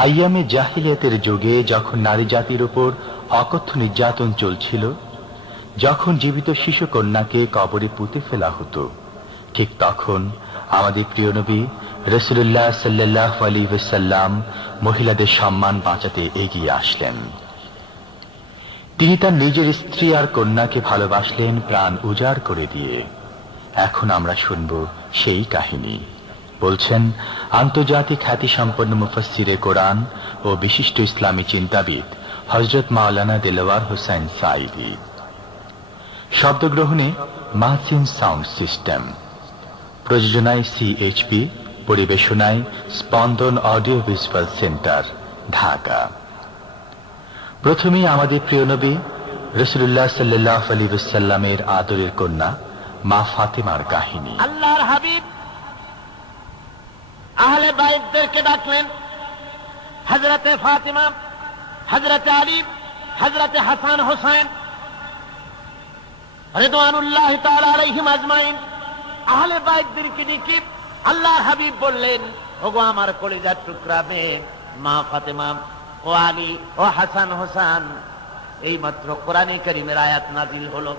আইয়ামে জাহিলিয়াতের যুগে যখন নারী জাতির উপর অকথ্য নির্যাতন চলছিল, যখন জীবিত শিশু কন্যাকে কবরে পুঁতে ফেলা হতো, ঠিক তখন আমাদের প্রিয় নবী রসুল্লাহ সাল্লাহ আলী সাল্লাম মহিলাদের সম্মান বাঁচাতে এগিয়ে আসলেন। তিনি তার নিজের স্ত্রী আর কন্যাকে ভালোবাসলেন প্রাণ উজাড় করে দিয়ে। এখন আমরা শুনব সেই কাহিনী। বলছেন, আন্তর্জাতিক খ্যাতি সম্পন্ন মুফাসিরে কোরআন ও বিশিষ্ট ইসলামী চিন্তাবিদ হজরত মাওলানা দেলোয়ার হোসেন সাইদি শব্দগ্রহণে মাহসিন সাউন্ড সিস্টেম। প্রযোজনায় সিএইচপি, পরিবেশনায় Spandan audio visual centre, Dhaka. প্রথমেই আমাদের প্রিয় নবী রসুল্লাহ সাল্লাহ আলী সাল্লামের আদরের কন্যা মা ফাতেমার কাহিনী। আল্লাহর আহলে বাইকদেরকে ডাকলেন। হজরতে ফাতিমা হজরতে আলী হজরতে হাসান হোসেন রেদওয়ানুল্লাহ তাআলা আলাইহিম আজমাইন। আহলে বাইকদেরকে ডেকে আল্লাহর হাবিব বললেন, ওগো আমার কলিজার টুকরা মেয়ে, মা ফাতেমা ও আলী ও হাসান হোসান এই মাত্র কোরআনে করিমের আয়াত নাজিল হলো।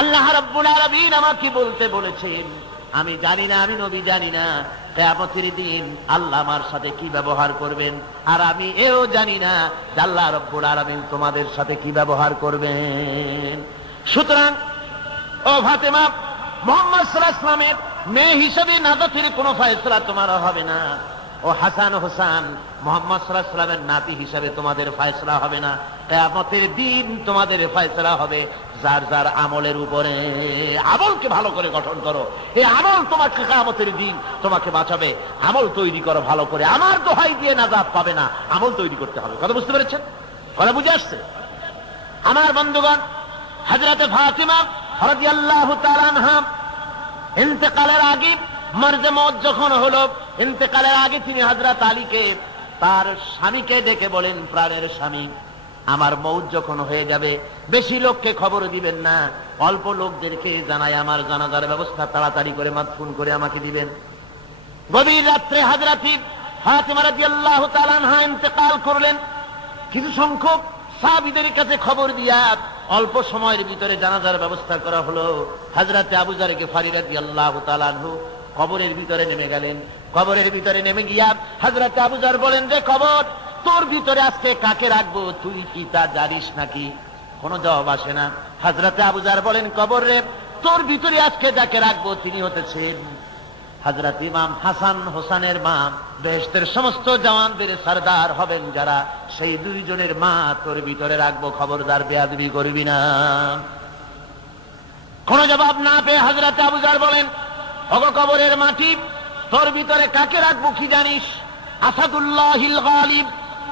আল্লাহ রাব্বুল আলামিন আমাকে বলতে বলেছেন আমি জানি না, আমি নবী জানি না। কেয়ামতের দিন আল্লাহ আমার সাথে কি ব্যবহার করবেন? আর আমি এও জানি না আল্লাহ রব্বুল আলামিন তোমাদের সাথে কি ব্যবহার করবেন। সুতরাং, ও ফাতেমা, মোহাম্মদ সাল্লাহ ইসলামের মেয়ে হিসেবে নাজাতের কোনো ফয়সলা তোমার হবে না। ও হাসান হোসান, মোহাম্মদ সাল্লামের নাতি হিসাবে তোমাদের ফয়সলা হবে না। কেয়ামতের দিন তোমাদের ফয়সলা হবে। যার যার আমলের উপরে আমলকে ভালো করে গঠন করো। এই আমল তোমাকে কেয়ামতের দিন তোমাকে বাঁচাবে। আমল তৈরি করো ভালো করে। আমার দোহাই দিয়ে নাজাত পাবে না। আমল তৈরি করতে হবে। কথা বুঝতে পেরেছেন? কথা বুঝে আসছে? আমার বন্ধুগণ হাজরাতে ফাতিমা রাদিয়াল্লাহু তাআলা আনহা, ইন্তেকালের আগে মর্দে মত যখন হলো ইন্তেকালের আগে তিনি হজরত আলীকে তার স্বামীকে ডেকে বলেন, প্রাণের স্বামী, আমার মৌত যখন হয়ে যাবে, বেশি লোককে খবর দিবেন না। অল্প লোকদেরকে জানাই, আমার জানাজার ব্যবস্থা তাড়াতাড়ি করে মাতফুন করে আমাকে দিবেন। গভীর রাত্রে হাজরাতি ইন্তেকাল করলেন। কিছু সংখ্যক সাহাবীদের কাছে খবর দিয়া অল্প সময়ের ভিতরে জানাজার ব্যবস্থা করা হলো। হাজরাতে আবুজারকে ফারিরাতি আল্লাহ তালানহু কবরের ভিতরে নেমে গেলেন। কবরের ভিতরে নেমে গিয়া হাজরাতে আবুজার বলেন যে কবর, তোর ভিতরে আজকে কাকে রাখব? তুই কি তা জানিস নাকি? কোনো জবাব আসে না। হাজরাতে আবুজার বলেন, কবর রে, তোর ভিতরে আজকে যাকে রাখব তিনি হতেছেন হাজরত ইমাম হাসান হোসানের মা। বেহেস্তের সমস্ত জওয়ানদের সর্দার হবেন যারা। সেই দুইজনের মা তোর ভিতরে রাখব। খবরদার বেয়াদবি করবি না। কোন জবাব না পেয়ে হাজরত আবুজার বলেন অগ কবরের মাটি, তোর ভিতরে কাকে রাখব কি জানিস? আসাদুল্লাহ গালিব,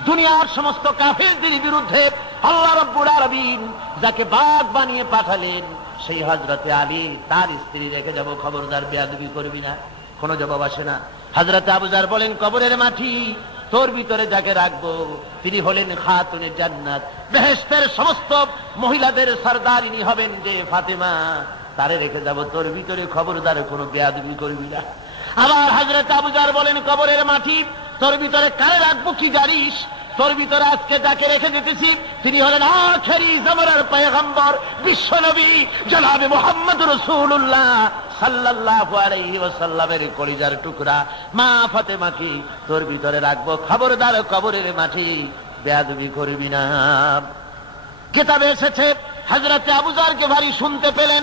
দুনিয়ার সমস্ত কাফেরদের বিরুদ্ধে আল্লাহ রব্বুল আরবিন যাকে বাঘ বানিয়ে পাঠালেন, সেই হজরতে আলী, তার স্ত্রী রেখে যাব, খবরদার বেয়াদবি করবি না, কোনো জবাব আসে না। হাজরতে আবুজার বলেন, কবরের মাটি, তোর ভিতরে যাকে রাখব? তিনি হলেন খাতুনের জান্নাত। বেহেস্তের সমস্ত মহিলাদের সর্দারিনী হবেন যে ফাতেমা। তারে রেখে যাব, তোর ভিতরে খবরদার কোনো বেয়াদবি করবি না। আবার হাজরত আবুজার বলেন, কবরের মাটি, তোর ভিতরে কারে রাখব কি জানিস? তোর ভিতরে আজকে যাকে রেখে দিতেছি তিনি হলেন আখেরি জামানার পয়গম্বর, বিশ্ব নবী, জনাবে মোহাম্মদ রসুল্লাহ সাল্লাল্লাহু আলাইহি ওয়াসাল্লামের কলিজার টুকরা। মা ফাতেমাকে তোর ভিতরে রাখব খবরদার কবরের মাটি, বেয়াদবি করবি না। কিতাবে এসেছে, হজরতে আবুজারকে ভারী শুনতে পেলেন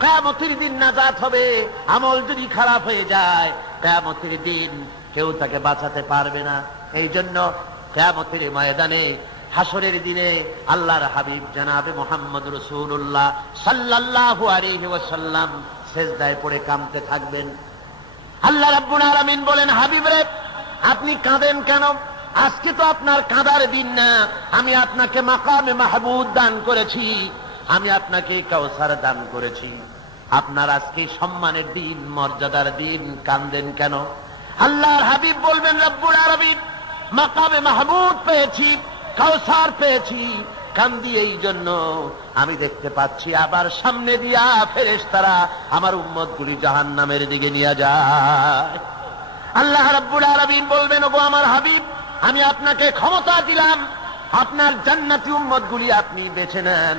কেয়ামতের দিন নাজাত হবে, আমল যদি খারাপ হয়ে যায়, কেয়ামতের দিন কেউ তাকে বাঁচাতে পারবে না। এই জন্য কেয়ামতের ময়দানে হাসরের দিনে আল্লাহর হাবিব জানাবে মোহাম্মদ রসুল্লাহ সাল্লাল্লাহু আলাইহি ওয়াসাল্লাম সেজদায় পড়ে কামতে থাকবেন। আল্লাহ রাব্বুল আলামিন বলেন, হাবিব রে, আপনি কাঁদেন কেন? আজকে তো আপনার কাঁদার দিন না। আমি আপনাকে মাকামে মাহবুদ দান করেছি। আমি আপনাকে কাউসার দান করেছি। আপনার আজকে সম্মানের দিন, মর্যাদার দিন, কান্দেন কেন? আল্লাহর হাবিব বলবেন, রব্বুল আরবিব মাকামে মাহমুদ পেয়েছি, কাউসার পেয়েছি, কান্দি এই জন্য। আমি দেখতে পাচ্ছি, আবার সামনে দিয়া ফেরেস তারা আমার উম্মত গুলি জাহান নামের দিকে নিয়ে যায়। আল্লাহ রাব্বুল আরবিন বলবেন, ওগো আমার হাবিব, আমি আপনাকে ক্ষমতা দিলাম। আপনার জান্নাতি উম্মত গুলি আপনি বেছে নেন।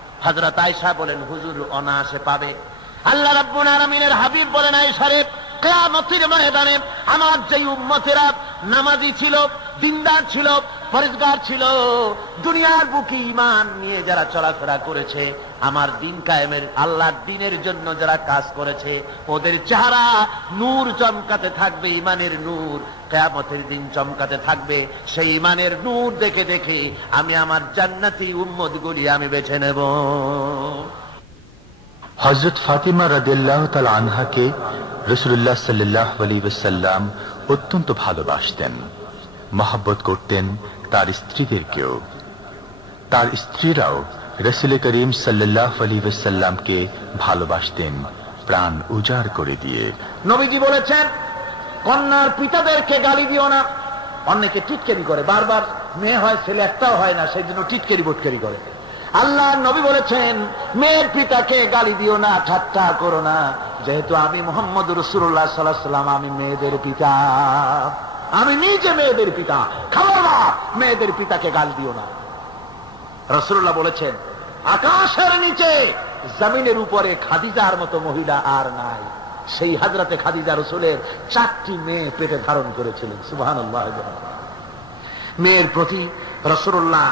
হজরত আয়সা বলেন হুজুর অনায়াসে পাবে। আল্লাহ রাব্বুল আলমিনের হাবিব বলেন আয়সা রে কেয়ামতের ময়দানে আমার যেই উম্মতেরা নামাজি ছিল, দিনদার ছিল, পরিষ্কার ছিল, দুনিয়ার বুকে ইমান নিয়ে যারা চলাফেরা করেছে, আমার দিন কায়েমের, আল্লাহর দিনের জন্য যারা কাজ করেছে, ওদের চেহারা নূর চমকাতে থাকবে ইমানের নূর। কেয়ামতের দিন চমকাতে থাকবে, সেই ইমানের নূর দেখে দেখে আমি আমার জান্নাতি উম্মত গুলি আমি বেছে নেব। হজরত ফাতিমা রাদিল্লাহ তাল আনহাকে রসুল্লাহ সাল্লাহ আলী ওসাল্লাম অত্যন্ত ভালোবাসতেন, মহাব্বত করতেন তার স্ত্রীদেরকেও। তার স্ত্রীরাও রসুল করিম সাল্লাহ আলী ওসাল্লামকে ভালোবাসতেন, প্রাণ উজাড় করে দিয়ে। নবীজি বলেছেন, কন্যার পিতাদেরকে গালি দিও না। অনেকে টিটকেরি করে। বারবার মেয়ে হয়, ছেলে একটাও হয় না, সেই জন্য টিটকেরি বটকেরি করে। আল্লাহ নবী বলেছেন, মেয়ের পিতাকে গালি দিও না, ঠাট্টা করো না। যেহেতু আমি মোহাম্মদ রসুল্লাহ সাল্লাহ সাল্লাম আমি মেয়েদের পিতা। আমি নিজে মেয়েদের পিতা। খাবার মেয়েদের পিতাকে গাল দিও না। রসুল্লাহ বলেছেন, আকাশের নিচে জমিনের উপরে খাদিজার মতো মহিলা আর নাই। সেই হাজরাতে খাদিজা রসুলের চারটি মেয়ে পেটে ধারণ করেছিলেন। সুবাহান মেয়ের প্রতি রসুল্লাহ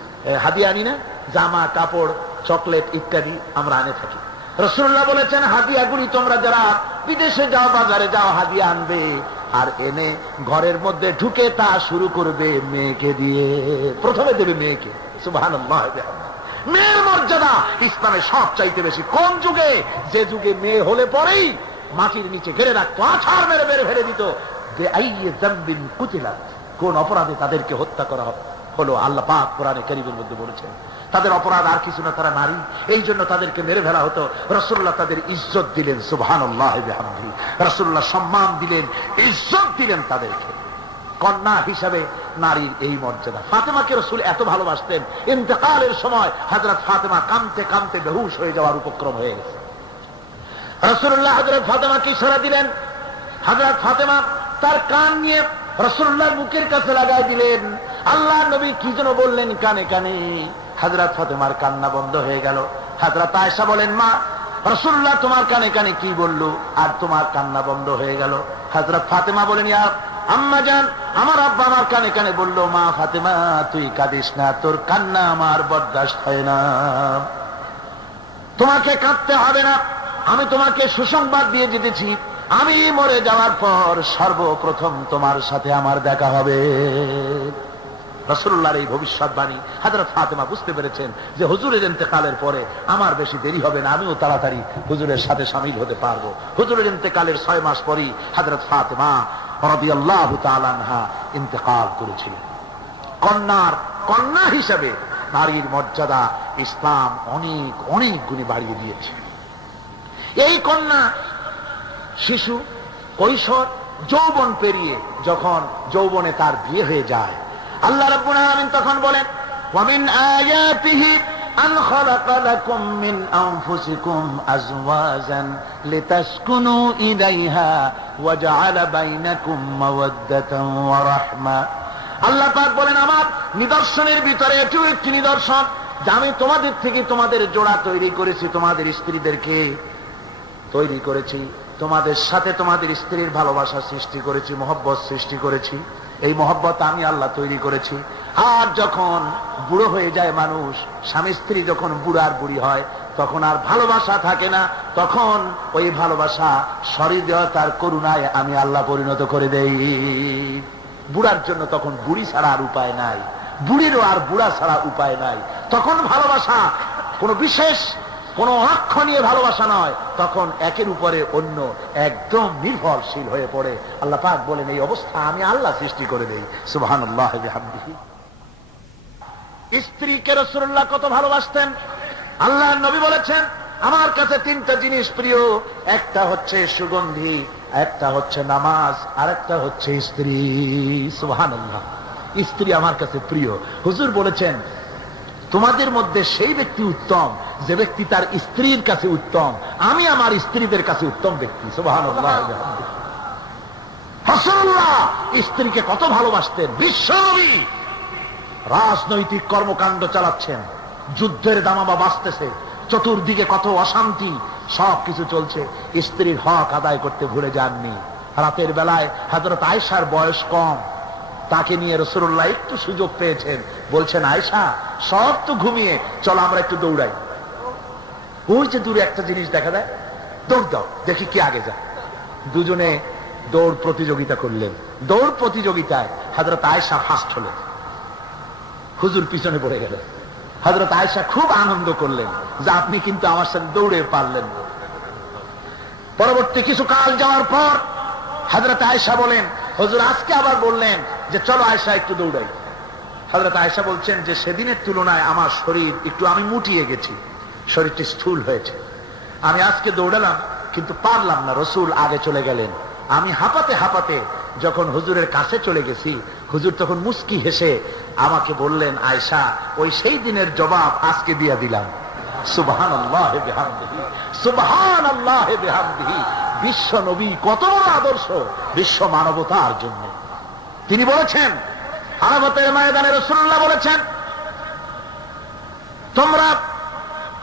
হাদিয়া আনি না? জামা, কাপড়, চকলেট ইত্যাদি আমরা আনে থাকি। রসুল্লাহ বলেছেন, হাদিয়াগুলি তোমরা যারা বিদেশে যাও, বাজারে যাও, হাদিয়া আনবে আর এনে ঘরের মধ্যে ঢুকে তা শুরু করবে মেয়েকে দিয়ে। প্রথমে দেবে মেয়েকে। সুবাহ মেয়ের মর্যাদা ইসলামে সব চাইতে বেশি। কোন যুগে? যে যুগে মেয়ে হলে পরেই মাটির নিচে ঘেরে রাখতো, আছাড় মেরে মেরে ফেলে দিত। যে আইয়ে জম্বিন কুচিলাত কোন অপরাধে তাদেরকে হত্যা করা হবে? হলো আল্লাহ পাক কোরআনে করিমের মধ্যে বলেছেন। তাদের অপরাধ আর কিছু না, তারা নারী। এই জন্য তাদেরকে মেরে ফেলা হতো। রসুল্লাহ তাদের ইজ্জত দিলেন সুবহান রসুল্লাহ সম্মান দিলেন, ইজ্জত দিলেন তাদেরকে। কন্যা হিসাবে নারীর এই মর্যাদা। ফাতেমাকে রসুল এত ভালোবাসতেন। ইন্তকালের সময় হাজরত ফাতেমা কামতে কামতে বেহুশ হয়ে যাওয়ার উপক্রম হয়ে গেছে। রসুল্লাহ হজরত ফাতেমাকে ইশারা দিলেন। হজরত ফাতেমা তার কান নিয়ে রসুল্লাহর মুখের কাছে লাগাই দিলেন। আল্লাহ নবী কি যেন বললেন কানে কানে। হাজরত ফাতেমার কান্না বন্ধ হয়ে গেল। হাজরত আয়সা বলেন, মা রসুল্লাহ তোমার কানে কানে কি বলল? আর তোমার কান্না বন্ধ হয়ে গেল। হাজরত ফাতেমা বলেন, ইয়া আম্মা যান আমার আব্বা আমার কানে কানে বলল, মা ফাতেমা, তুই কাঁদিস না, তোর কান্না আমার বরদাস্ত হয় না। তোমাকে কাঁদতে হবে না। আমি তোমাকে সুসংবাদ দিয়ে যেতেছি। আমি মরে যাওয়ার পর সর্বপ্রথম তোমার সাথে আমার দেখা হবে। রসুল্লাহর এই ভবিষ্যৎবাণী হাজরত ফাতেমা বুঝতে পেরেছেন যে হুজুরের ইন্তেকালের পরে আমার বেশি দেরি হবে না, আমিও তাড়াতাড়ি হুজুরের সাথে সামিল হতে পারব। হুজুরের ইন্তেকালের ছয় মাস পরই হাজরত ফাতেমা তালানহা ইন্তেকাল করেছিলেন। কন্যার কন্যা হিসাবে নারীর মর্যাদা ইসলাম অনেক অনেক গুণে বাড়িয়ে দিয়েছে। এই কন্যা শিশু কৈশোর যৌবন পেরিয়ে যখন যৌবনে তার বিয়ে হয়ে যায় আল্লাহ রাব্বুল আলামিন তখন বলেন, ওয়ামিন আয়াতিহি আন খালাকা লাকুম মিন আনফুসিকুম আজওয়াজান লিতাসকুনু ইলাইহা ওয়া জাআলা বাইনাকুম মাওয়াদ্দাতান ওয়া রাহমা। আল্লাহ পাক বলেন, আমার নিদর্শনের ভিতরে এটিও একটি নিদর্শন যে আমি তোমাদের থেকে তোমাদের জোড়া তৈরি করেছি, তোমাদের স্ত্রীদেরকে তৈরি করেছি, তোমাদের সাথে তোমাদের স্ত্রীর ভালোবাসা সৃষ্টি করেছি, মহব্বত সৃষ্টি করেছি। এই মহব্বত আমি আল্লাহ তৈরি করেছি। আর যখন বুড়ো হয়ে যায় মানুষ, স্বামী স্ত্রী যখন বুড়ার বুড়ি হয়, তখন আর ভালোবাসা থাকে না। তখন ওই ভালোবাসা সরিদতার করুণায় আমি আল্লাহ পরিণত করে দেই। বুড়ার জন্য তখন বুড়ি ছাড়া আর উপায় নাই। বুড়িরও আর বুড়া ছাড়া উপায় নাই। তখন ভালোবাসা কোনো বিশেষ কোন অক্ষ নিয়ে ভালোবাসা নয়, তখন একের উপরে অন্য একদম নির্ভরশীল হয়ে পড়ে। আল্লাহ পাক বলেন, এই অবস্থা আমি আল্লাহ সৃষ্টি করে দেই। সুবাহান স্ত্রীকে রসুল্লাহ কত ভালোবাসতেন? আল্লাহ নবী বলেছেন, আমার কাছে তিনটা জিনিস প্রিয়, একটা হচ্ছে সুগন্ধি, একটা হচ্ছে নামাজ, আর একটা হচ্ছে স্ত্রী। সুহান স্ত্রী আমার কাছে প্রিয়। হুজুর বলেছেন, তোমাদের মধ্যে সেই ব্যক্তি উত্তম যে ব্যক্তি তার স্ত্রীর কাছে উত্তম আমি আমার স্ত্রীদের কাছে উত্তম ব্যক্তি স্ত্রীকে কত ভালোবাসতেন বিশ্বনবী রাজনৈতিক কর্মকাণ্ড চালাচ্ছেন যুদ্ধের দামামা বাঁচতেছে চতুর্দিকে কত অশান্তি সব কিছু চলছে স্ত্রীর হক আদায় করতে ভুলে যাননি। রাতের বেলায় হজরত আয়সার বয়স কম তাকে নিয়ে রসুল্লাহ একটু সুযোগ পেয়েছেন বলছেন আয়সা সব তো ঘুমিয়ে চলো আমরা একটু দৌড়াই। ওই যে দূরে একটা জিনিস দেখা দেয়, দৌড় দাও, দেখি কি আগে যায়। দুজনে দৌড় প্রতিযোগিতা করলেন। দৌড় প্রতিযোগিতায় হাজরত আয়সা ফার্স্ট হলেন। হুজুর পিছনে পড়ে গেলেন। হজরত আয়সা খুব আনন্দ করলেন যে আপনি কিন্তু আমার সাথে দৌড়ে পারলেন পরবর্তী কিছু কাল যাওয়ার পর হজরত আয়সা বলেন, হজুর আজকে আবার বললেন যে চলো আয়সা একটু দৌড়াই। হজরত আয়সা বলছেন যে সেদিনের তুলনায় আমার শরীর একটু আমি মুটিয়ে গেছি। শরীরটি স্থূল হয়েছে। আমি আজকে দৌড়ালাম, কিন্তু পারলাম না, রসুল আগে চলে গেলেন। আমি হাঁপাতে হাঁপাতে যখন হুজুরের কাছে চলে গেছি, হুজুর তখন মুস্কি হেসে আমাকে বললেন আয়সা ওই সেই দিনের জবাব আজকে দিয়া দিলাম। বিশ্ব নবী কত বড় আদর্শ, বিশ্ব মানবতার জন্য। তিনি বলেছেন আরবতের ময়দানে রসুল্লাহ বলেছেন, তোমরা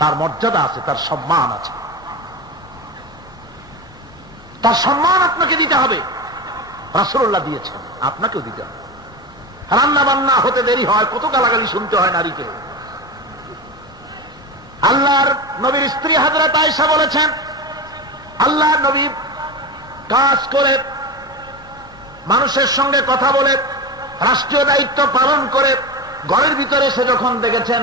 তার মর্যাদা আছে, তার সম্মান আছে। তার সম্মান আপনাকে দিতে হবে। রাসুল্লাহ দিয়েছেন, আপনাকেও দিতে হবে। রান্না বান্না হতে দেরি হয়, কত গালাগালি শুনতে হয় নারীকে। আল্লাহর নবীর স্ত্রী হাজরত আয়সা বলেছেন, আল্লাহ নবী কাজ করে, মানুষের সঙ্গে কথা বলে, রাষ্ট্রীয় দায়িত্ব পালন করে, ঘরের ভিতরে এসে যখন দেখেছেন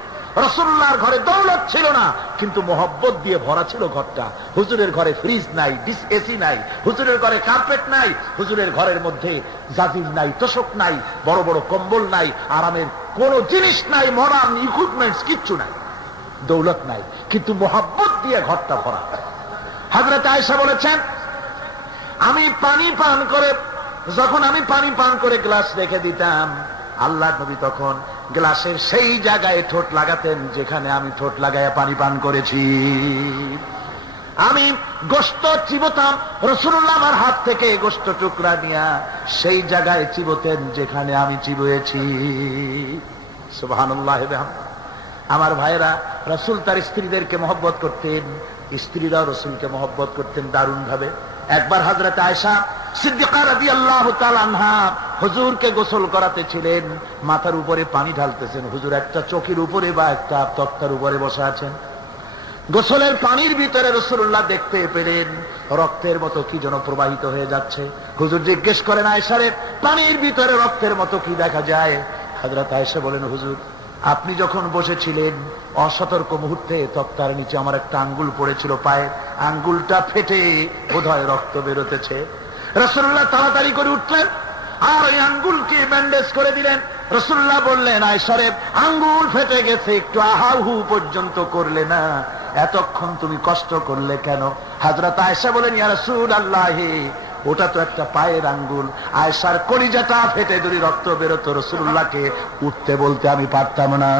রসুল্লাহর ঘরে দৌলত ছিল না, কিন্তু মোহব্বত দিয়ে ভরা ছিল ঘরটা। হুজুরের ঘরে ফ্রিজ নাই ডিস এসি নাই, হুজুরের ঘরে কার্পেট নাই, হুজুরের ঘরের মধ্যে জাজির নাই, তোষক নাই, বড় বড় কম্বল নাই, আরামের কোন জিনিস নাই মডার্ন ইকুইপমেন্টস কিচ্ছু নাই, দৌলত নাই, কিন্তু মোহাব্বত দিয়ে ঘরটা ভরা। হাজরত আয়সা বলেছেন, আমি পানি পান করে, যখন আমি পানি পান করে গ্লাস রেখে দিতাম আল্লাহ নবী তখন গ্লাসের সেই জায়গায় ঠোঁট লাগাতেন যেখানে আমি ঠোঁট লাগাইয়া পানি পান করেছি। আমি গোস্ত চিবতাম, রসুল্লাহ আমার হাত থেকে গোস্ত টুকরা নিয়া সেই জায়গায় চিবতেন যেখানে আমি চিবয়েছি। আমার ভাইরা রসুল তার স্ত্রীদেরকে মহব্বত করতেন, স্ত্রীরাও রসুলকে মহব্বত করতেন দারুণ ভাবে একবার হাজরত আয়সা সিদ্দিকার আল্লাহ আনহা হুজুরকে গোসল করাতে ছিলেন মাথার উপরে পানি ঢালতেছেন। হুজুর একটা চোখের উপরে বা একটা তক্তার উপরে বসে আছেন। গোসলের পানির ভিতরে রসুল্লাহ দেখতে পেলেন, রক্তের মতো কি যেন প্রবাহিত হয়ে যাচ্ছে। হুজুর জিজ্ঞেস করেন আয়সারে পানির ভিতরে রক্তের মতো কি দেখা যায়? হাজরত আয়সা বলেন, হুজুর, আপনি যখন বসেছিলেন, অসতর্ক মুহূর্তে তক্তার নিচে আমার একটা আঙ্গুল পড়েছিল পায়ে। আঙ্গুলটা ফেটে বোধহয় রক্ত বেরোতেছে। রসুল্লাহ তাড়াতাড়ি করে উঠলেন আর ওই আঙ্গুলকে ব্যান্ডেজ করে দিলেন। রসুল্লাহ বললেন আয়সরে আঙ্গুল ফেটে গেছে, একটু আহাহু পর্যন্ত করলে না। এতক্ষণ তুমি কষ্ট করলে কেন? হাজরত আয়সা বলেন, ইয়া রসুল আল্লাহ ওটা তো একটা পায়ের আঙ্গুল। আয়সার কলিজাটা ফেটে যদি রক্ত বেরোতো রসুল্লাহকে উঠতে বলতে আমি পারতাম না।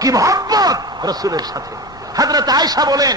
কি মহব্বত রসুলের সাথে। হাজরত আয়সা বলেন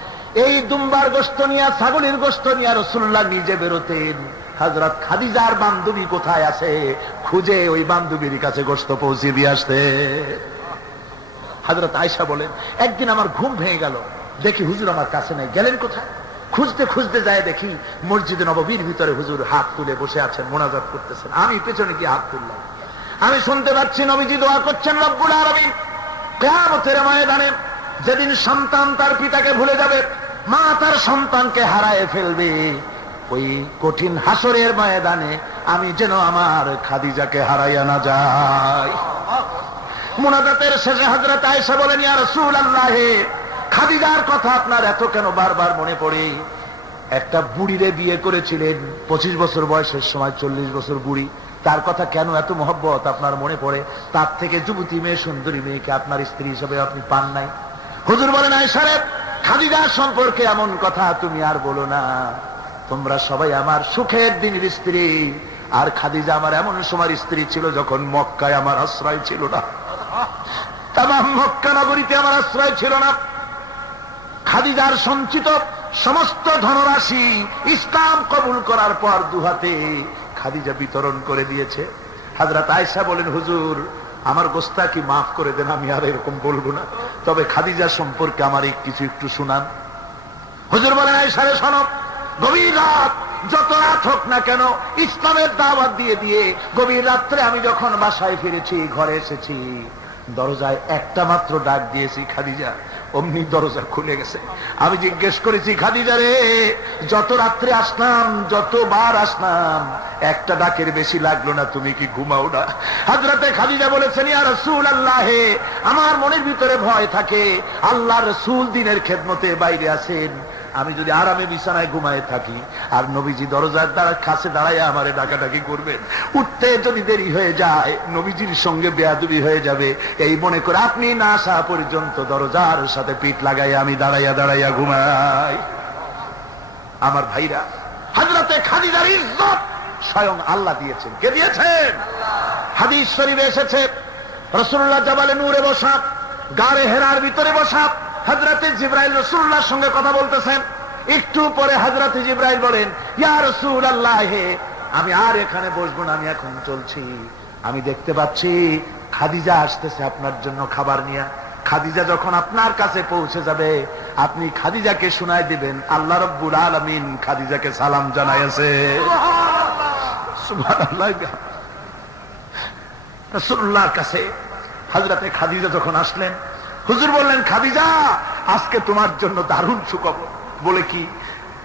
এই দুম্বার গোস্ত নিয়ে, ছাগলের গোস্ত নিয়ে রসুল্লাহ নিজে বেরোতেন। হাজরত খাদিজার বান্ধবী কোথায় আছে, খুঁজে ওই বান্ধবীর কাছে গোস্ত পৌঁছে দিয়ে আসতে। হাজরত আয়সা বলেন, একদিন আমার ঘুম ভেঙে গেল। দেখি হুজুর আমার কাছে নাই। গেলেন কোথায়? খুঁজতে খুঁজতে যায় দেখি মসজিদে নববীর ভিতরে হুজুর হাত তুলে বসে আছেন, মোনাজাত করতেছেন। আমি পেছনে গিয়ে হাত তুললাম। আমি শুনতে পাচ্ছি নবীজি দোয়া করছেন, রব্বুল আরবি কেয়ামতের ময়দানে যেদিন সন্তান তার পিতাকে ভুলে যাবে মা তার সন্তানকে হারায় ফেলবে। ওই কঠিন হাসরের ময়দানে আমি যেন আমার খাদিজাকে হারাইয়া না যাই। মোনাজাতের শেষে হজরত আয়েশা বলেন, ইয়া রাসূল আল্লাহে খাদিজার কথা আপনার এত কেন বারবার মনে পড়ে? একটা বুড়িরে বিয়ে করেছিলেন, পঁচিশ বছর বয়সের সময়, চল্লিশ বছর বুড়ি। তার কথা কেন এত মহব্বত আপনার মনে পড়ে? তার থেকে যুবতী মেয়ে, সুন্দরী মেয়েকে আপনার স্ত্রী হিসেবে আপনি পান নাই? হুজুর বলেন আয়সারেব খাদিজার সম্পর্কে এমন কথা তুমি আর বলো না। তোমরা সবাই আমার সুখের দিনের স্ত্রী। আর খাদিজা আমার এমন সময় স্ত্রী ছিল যখন মক্কায় আমার আশ্রয় ছিল না। তাম মক্কা নগরীতে আমার আশ্রয় ছিল না। খাদিজার সঞ্চিত সমস্ত ধনরাশি ইসলাম কবুল করার পর দুহাতে খাদিজা বিতরণ করে দিয়েছে। হাজরাত আয়সা বলেন, হুজুর আমার গোস্তা কি মাফ করে দেন, আমি আর এরকম বলব না। তবে খাদিজা সম্পর্কে আমার এই কিছু একটু শুনান। হুজুর বলেন আয়সারে সনব গভীর রাত যত রাত হোক না কেন, ইসলামের দাওয়াত দিয়ে দিয়ে গভীর রাত্রে আমি যখন বাসায় ফিরেছি, ঘরে এসেছি, দরজায় একটা মাত্র ডাক দিয়েছি, খাদিজা অমনি দরজা খুলে গেছে। আমি জিজ্ঞেস করেছি, খাদিজা রে, যত রাত্রে আসলাম, যতবার আসলাম, একটা ডাকের বেশি লাগল না, তুমি কি ঘুমাও না? হাজরাতে খাদিজা বলেছেন, ইয়া রসুল আল্লাহে আমার মনের ভিতরে ভয় থাকে, আল্লাহ রসুল দিনের খেদমতে বাইরে আছেন আমি যদি আরামে বিছানায় ঘুমায় থাকি, আর নবীজি দরজার দ্বারা কাছে দাঁড়ায় আমারে ডাকাডাকি করবেন উঠতে যদি দেরি হয়ে যায়, নবীজির সঙ্গে বেয়াদুবি হয়ে যাবে, এই মনে করে আপনি না আসা পর্যন্ত দরজার সাথে পিঠ লাগাই আমি দাঁড়াইয়া দাঁড়াইয়া ঘুমাই। আমার ভাইরা হাজরাতে খাদিজার ইজ্জত স্বয়ং আল্লাহ দিয়েছেন। কে দিয়েছেন? হাদিস শরীফে এসেছে রসুল্লাহ জাবালে নূরে বসা, গাড়ে হেরার ভিতরে বসা হজরতে জিব্রাইল রসুল্লাহর সঙ্গে কথা বলতেছেন। একটু পরে হজরতে জিব্রাইল বলেন ইয়া রসুল আল্লাহ আমি আর এখানে বসবো না আমি এখন চলছি। আমি দেখতে পাচ্ছি খাদিজা আসতেছে আপনার জন্য খাবার নিয়ে। খাদিজা যখন আপনার কাছে পৌঁছে যাবে আপনি খাদিজাকে শোনায় দিবেন আল্লাহ রব্বুল আলমিন খাদিজাকে সালাম জানাইছে রসুল্লাহর কাছে হাজরাতে খাদিজা যখন আসলেন হুজুর বললেন, খাদিজা, আজকে তোমার জন্য দারুণ সুখবর। বলে কি?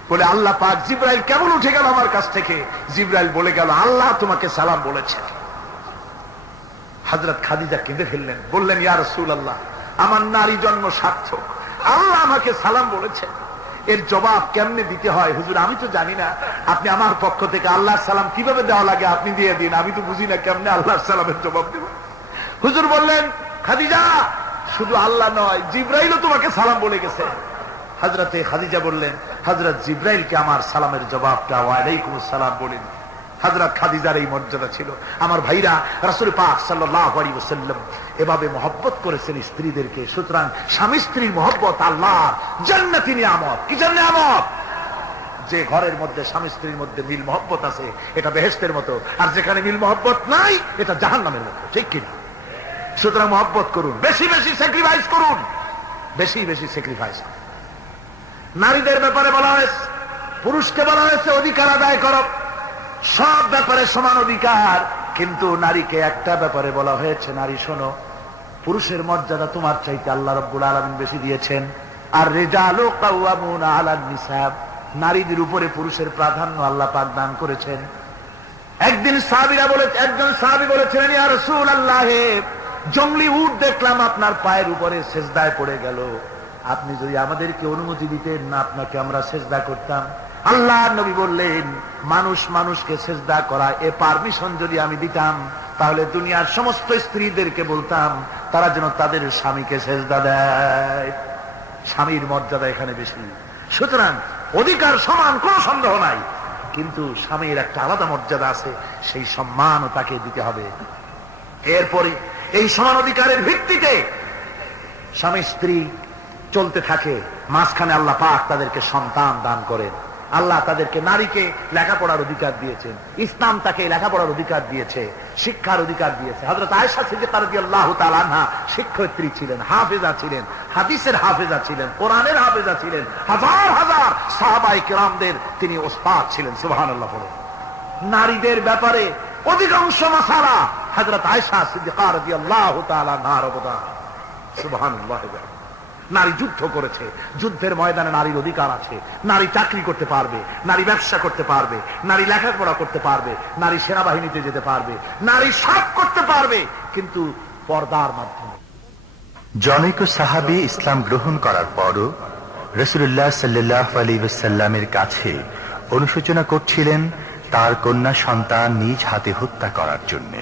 বলে, আল্লাহ পাক জিব্রাইল কেমন উঠে গেল আমার কাছ থেকে? জিব্রাইল বলে গেল, আল্লাহ তোমাকে সালাম বলেছে হাজরত খাদিজা কেঁদে ফেললেন, বললেন, ইয়া রসুল আল্লাহ আমার নারী জন্ম সার্থক। আল্লাহ আমাকে সালাম বলেছে এর জবাব কেমনে দিতে হয়? হুজুর, আমি তো জানি না। আপনি আমার পক্ষ থেকে আল্লাহর সালাম কীভাবে দেওয়া লাগে আপনি দিয়ে দিন। আমি তো বুঝি না কেমনে আল্লাহর সালামের জবাব দেব। হুজুর বললেন, খাদিজা শুধু আল্লাহ নয়, জিব্রাইলও তোমাকে সালাম বলে গেছে। হাজরতে খাদিজা বললেন হাজরত জিব্রাইলকে আমার সালামের জবাবটা ওয়ালাইকুম সালাম বলেন। হাজরত খাদিজার এই মর্যাদা ছিল। আমার ভাইরা রাসুল পাক সাল্লাহ আলী ওসাল্লাম এভাবে মহব্বত করেছেন স্ত্রীদেরকে। সুতরাং স্বামী স্ত্রীর মহব্বত আল্লাহ। জান্নাতি নিয়ামত। কি জন্য নিয়ামত? যে ঘরের মধ্যে স্বামী স্ত্রীর মধ্যে মিল মহব্বত আছে, এটা বেহেস্তের মতো। আর যেখানে মিল মহব্বত নাই, এটা জাহান নামের মতো। ঠিক কিনা? সুতরাং মহব্বত করুন। বেশি বেশি স্যাক্রিফাইস করুন। বেশি বেশি স্যাক্রিফাইস নারীদের ব্যাপারে বলা হয়েছে পুরুষকে বলা হয়েছে অধিকার আদায় করো। সব ব্যাপারে সমান অধিকার কিন্তু নারীকে একটা ব্যাপারে বলা হয়েছে নারী শোনো পুরুষের মর্যাদা তোমার চাইতে আল্লাহ রব্বুল আলমিন বেশি দিয়েছেন। আর রেজালো আলান নিসাব নারীদের উপরে পুরুষের প্রাধান্য আল্লাহ পাক দান করেছেন। একদিন সাহাবিরা বলে একজন সাহাবি বলেছিলেন আর রাসূল আল্লাহ জঙ্গলি উট দেখলাম আপনার পায়ের উপরে সেজদায় পড়ে গেল। আপনি যদি আমাদেরকে অনুমতি দিতেন না, আপনাকে আমরা সেজদা করতাম। আল্লাহ নবী বললেন, মানুষ মানুষকে সেজদা করা এ পারমিশন যদি আমি দিতাম, তাহলে দুনিয়ার সমস্ত স্ত্রীদেরকে বলতাম, তারা যেন তাদের স্বামীকে সেজদা দেয়। স্বামীর মর্যাদা এখানে বেশি সুতরাং অধিকার সমান, কোনো সন্দেহ নাই। কিন্তু স্বামীর একটা আলাদা মর্যাদা আছে, সেই সম্মানও তাকে দিতে হবে। এরপরে এই সমান অধিকারের ভিত্তিতে স্বামী স্ত্রী চলতে থাকে, মাঝখানে আল্লাহ পাক তাদেরকে সন্তান দান করেন। আল্লাহ তাদেরকে নারীকে লেখাপড়ার অধিকার দিয়েছেন, ইসলাম তাকে লেখাপড়ার অধিকার দিয়েছে, শিক্ষার অধিকার দিয়েছে। হজরত আয়সা তার আল্লাহ তালানহা শিক্ষয়িত্রী ছিলেন, হাফেজা ছিলেন, হাদিসের হাফেজা ছিলেন, কোরআনের হাফেজা ছিলেন, হাজার হাজার সাহাবাই কেরামদের তিনি ওস্তাদ ছিলেন আল্লাহ নারীদের ব্যাপারে অধিকাংশ মাসালা হজরত আয়সা সিদ্দিকার সুবাহান নারী যুদ্ধ করেছে, যুদ্ধের ময়দানে নারীর অধিকার আছে, নারী চাকরি করতে পারবে, নারী ব্যবসা করতে পারবে, নারী লেখাপড়া করতে পারবে, নারী সেনাবাহিনীতে যেতে পারবে, নারী সব করতে পারবে, কিন্তু পর্দার মাধ্যমে। জনৈক সাহাবি ইসলাম গ্রহণ করার পরও রসুল্লাহ সাল্লাহ আলী কাছে অনুশোচনা করছিলেন তার কন্যা সন্তান নিজ হাতে হত্যা করার জন্য।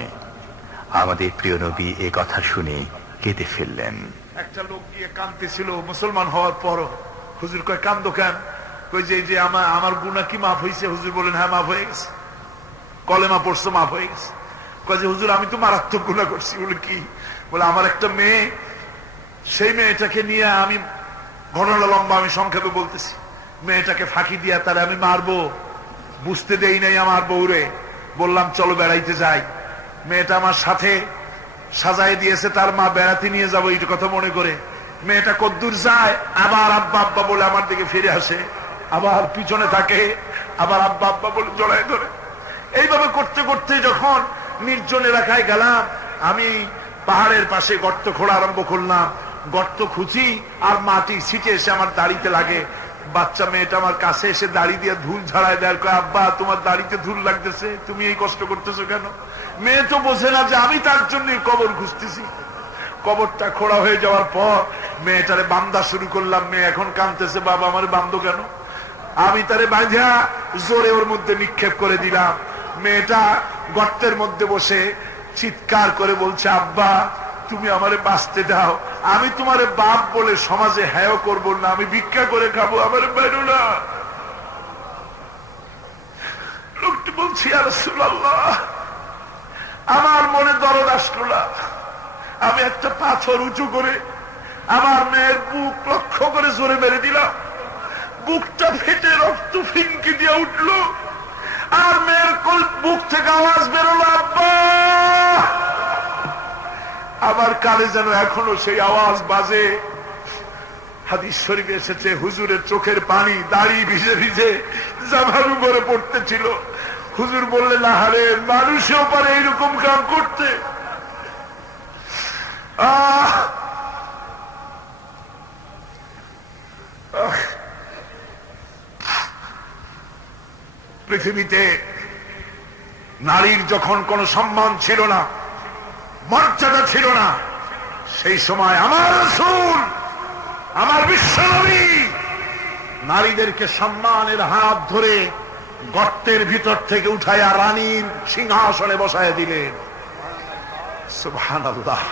আমাদের প্রিয় নবী এ কথা শুনে কেঁদে ফেললেন। একটা লোক গিয়ে কান্দতেছিল মুসলমান হওয়ার পরও। হুজুর কয়, কান্দো কেন? কই যে যে আমার আমার গুণা কি মাফ হয়েছে হুজুর বলেন হ্যাঁ মাফ হয়ে গেছে। কলেমা পড়ছো, মাফ হয়ে গেছে। কয় যে, হুজুর, আমি তো মারাত্মক গুণা করছি। বলে, কি? বলে, আমার একটা মেয়ে, সেই মেয়েটাকে নিয়ে আমি ঘটনা লম্বা আমি সংক্ষেপে বলতেছি। মেয়েটাকে ফাঁকি দিয়া তারা আমি মারবো। বুঝতে দেই নাই আমার বউরে। বললাম, চলো বেড়াইতে যাই। মেয়েটা আমার সাথে সাজাই দিয়েছে, তার মা বেড়াতে নিয়ে যাব এইটা কথা মনে করে। মেয়েটা কদ্দূর যায়, আবার আব্বা আব্বা বলে আমার দিকে ফিরে আসে, আবার পিছনে থাকে, আবার আব্বা আব্বা বলে জড়াই ধরে। এইভাবে করতে করতে যখন নির্জন এলাকায় গেলাম, আমি পাহাড়ের পাশে গর্ত খোঁড়া আরম্ভ করলাম। গর্ত খুঁজি, আর মাটি ছিটে এসে আমার দাড়িতে লাগে। বাচ্চা মেয়েটা আমার কাছে এসে দাড়ি দিয়ে ধুল ঝাড়ায় দেয় কয়, আব্বা তোমার দাড়িতে ধুল লাগতেছে তুমি এই কষ্ট করতেছো কেন? মেয়ে তো বোঝে না যে আমি তার জন্য কবর খুঁজতেছি। কবরটা খোড়া হয়ে যাওয়ার পর মেয়েটারে বান্দা শুরু করলাম। মেয়ে এখন কানতেছে বাবা আমার বান্ধব কেন? আমি তারে বাঁধা জোরে ওর মধ্যে নিক্ষেপ করে দিলাম। মেয়েটা গর্তের মধ্যে বসে চিৎকার করে বলছে আব্বা তুমি আমারে বাঁচতে দাও। আমি তোমারে বাপ বলে সমাজে হ্যাঁ করব না, আমি ভিক্ষা করে খাব, আমারে বেরো না। লোকটি বলছি আর আমার মনে দরদ আসলো না। আমি একটা পাথর উঁচু করে আমার মেয়ের বুক লক্ষ্য করে জোরে মেরে দিলাম। বুকটা ফেটে রক্ত ফিনকি দিয়ে উঠল। আর মেয়ের বুক থেকে আওয়াজ বেরোলো, আব্বা! আমার কানে যেন এখনও সেই আওয়াজ বাজে। হাদিস শরীফ এসেছে, হুজুরের চোখের পানি দাড়ি ভিজে ভিজে জামার উপরে পড়তেছিল। হুজুর বললেন, আহারে, মানুষেও পারে এইরকম কাম করতে। পৃথিবীতে নারীর যখন কোন সম্মান ছিল না মর্যাদা ছিল না। সেই সময় আমার রসুল, আমার বিশ্বনবী নারীদেরকে সম্মানের হাত ধরে গর্তের ভিতর থেকে উঠাইয়া রানীর সিংহাসনে বসায় দিলেন। সুবহানাল্লাহ,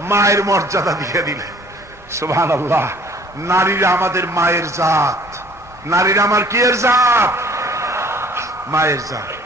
মায়ের মর্যাদা দিয়ে দিলেন। সুহান আল্লাহ নারীরা আমাদের মায়ের জাত। নারীরা আমার কি এর জাত? মায়ের জাত।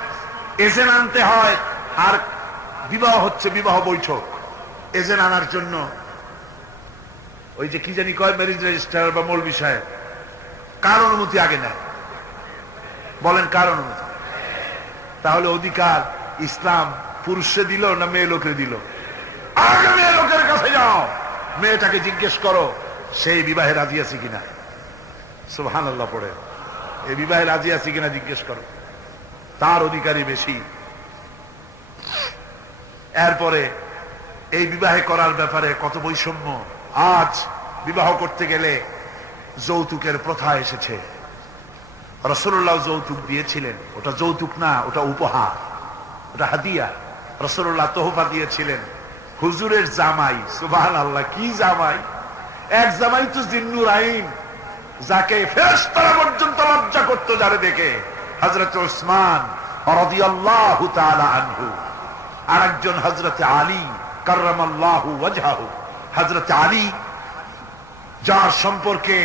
এজেন্ট আনতে হয়, আর বিবাহ হচ্ছে বিবাহ বৈঠক। এজেন্ট আনার জন্য ওই যে কি জানি কয় ম্যারেজ রেজিস্টার বা মূল বিষয়ে কার অনুমতি আগে নেয়? বলেন কার অনুমতি? তাহলে অধিকার ইসলাম পুরুষে দিল না মেয়ে লোকে দিল? মেয়ে লোকের কাছে যাও, মেয়েটাকে জিজ্ঞেস করো, সেই বিবাহে রাজি আছে কিনা? সুহান আল্লাহ পড়ে। এই বিবাহে রাজি আছে কিনা জিজ্ঞেস করো। তার অধিকারী বেশি। এরপরে এই বিবাহে করার ব্যাপারে কত বৈষম্য, আজ বিবাহ করতে গেলে যৌতুকের প্রথা এসেছে। রসুল্লাহ যৌতুক দিয়েছিলেন, ওটা যৌতুক না, ওটা উপহার, ওটা হাদিয়া। রসুল্লাহ তোহফা দিয়েছিলেন, হুজুরের জামাই সুবাহ আল্লাহ কি জামাই? এক জামাই তো জিন্নুর আইন, যাকে ফেরেশতারা পর্যন্ত লজ্জা করতো যারে দেখে। হজরত ওসমান আনহু। আরেকজন হজরত আলী ওয়াজহাহু। হজরত আলী, যার সম্পর্কে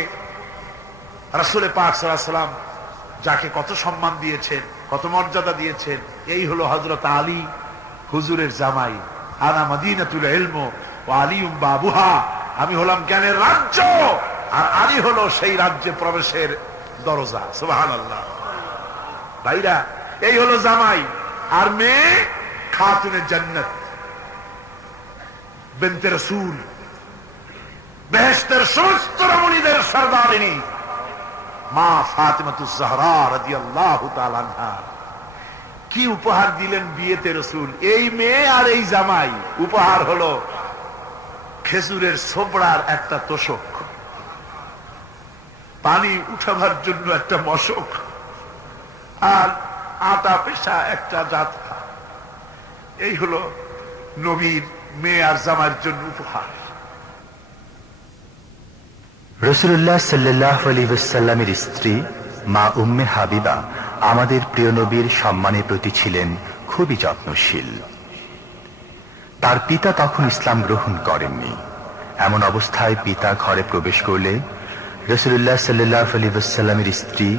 রাসূলে পাক যাকে কত সম্মান দিয়েছেন, কত মর্যাদা দিয়েছেন, এই হলো হজরত আলী, হুজুরের জামাই। আনা মদিনাতুল ইলম ও আলিউম বাবুহা। আমি হলাম জ্ঞানের রাজ্য, আর আলী হলো সেই রাজ্যে প্রবেশের দরজা। সুবহানাল্লাহ। ভাইরা, এই হলো জামাই আর মেয়ে খাতুনের জান্নাত। বেনতে রসুল বেহেস্তের সমস্ত রমণীদের সর্দারিনী, মা ফাতিমাতুজ জাহরা রাদিয়াল্লাহু তাআলা আনহা। কি উপহার দিলেন বিয়েতে রসুল? এই মেয়ে আর এই জামাই। উপহার হলো খেজুরের সোবড়ার একটা তোষক। পানি উঠাবার জন্য একটা মশক। আর আটা পেশা একটা যাত্রা এই হলো নবীর মেয়ে আর জামার জন্য উপহার। রসুল্লাহ সাল্লাহ আলী স্ত্রী, মা উম্মে হাবিবা, আমাদের প্রিয় নবীর সম্মানের প্রতি ছিলেন খুবই যত্নশীল। তার পিতা তখন ইসলাম গ্রহণ করেননি। এমন অবস্থায় পিতা ঘরে প্রবেশ করলে রসুল্লাহ সাল্লাহ আলী সাল্লামের স্ত্রী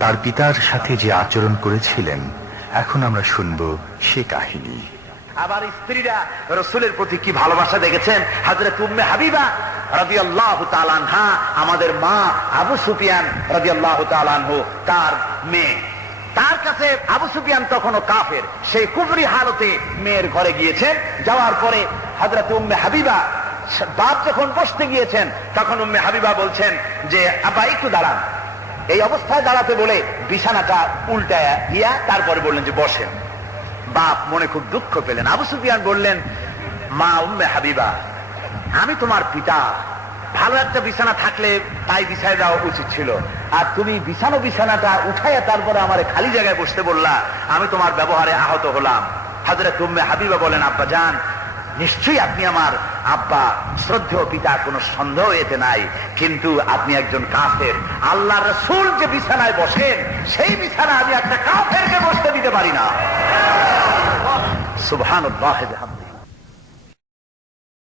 তার পিতার সাথে যে আচরণ করেছিলেন, এখন আমরা শুনব সে কাহিনী। আবার স্ত্রীরা রসুলের প্রতি কি ভালোবাসা দেখেছেন? হাজরে তুম্মে হাবিবা রবি আল্লাহ তালানহা আমাদের মা আবু সুফিয়ান রবি আল্লাহ তালানহু তার মেয়ে। তার কাছে আবু সুফিয়ান তখনও কাফের। সেই কুফরি হালতে মেয়ের ঘরে গিয়েছেন। যাওয়ার পরে হাজরত উম্মে হাবিবা বাপ যখন বসতে গিয়েছেন, তখন উম্মে হাবিবা বলছেন যে, আব্বা, একটু দাঁড়ান। এই অবস্থায় দাঁড়াতে বলে বিছানাটা উল্টায় গিয়া তারপরে বললেন যে, বসেন। বাপ মনে খুব দুঃখ পেলেন। আবু সুফিয়ান বললেন, মা উম্মে হাবিবা, আমি তোমার পিতা। ভালো একটা বিছানা থাকলে তাই বিছায় দেওয়া উচিত ছিল। আর তুমি বিছানো বিছানাটা উঠাইয়া তারপরে আমার খালি জায়গায় বসতে বললা, আমি তোমার ব্যবহারে আহত হলাম। হাজরে তুম্মে হাবিবা বলেন, আব্বা যান নিশ্চয়ই আপনি আমার আব্বা, শ্রদ্ধেয় পিতা, কোনো সন্দেহ এতে নাই। কিন্তু আপনি একজন কাফের। আল্লাহ রসুল যে বিছানায় বসেন, সেই বিছানা আমি একটা কাফেরকে বসতে দিতে পারি না। সুবহান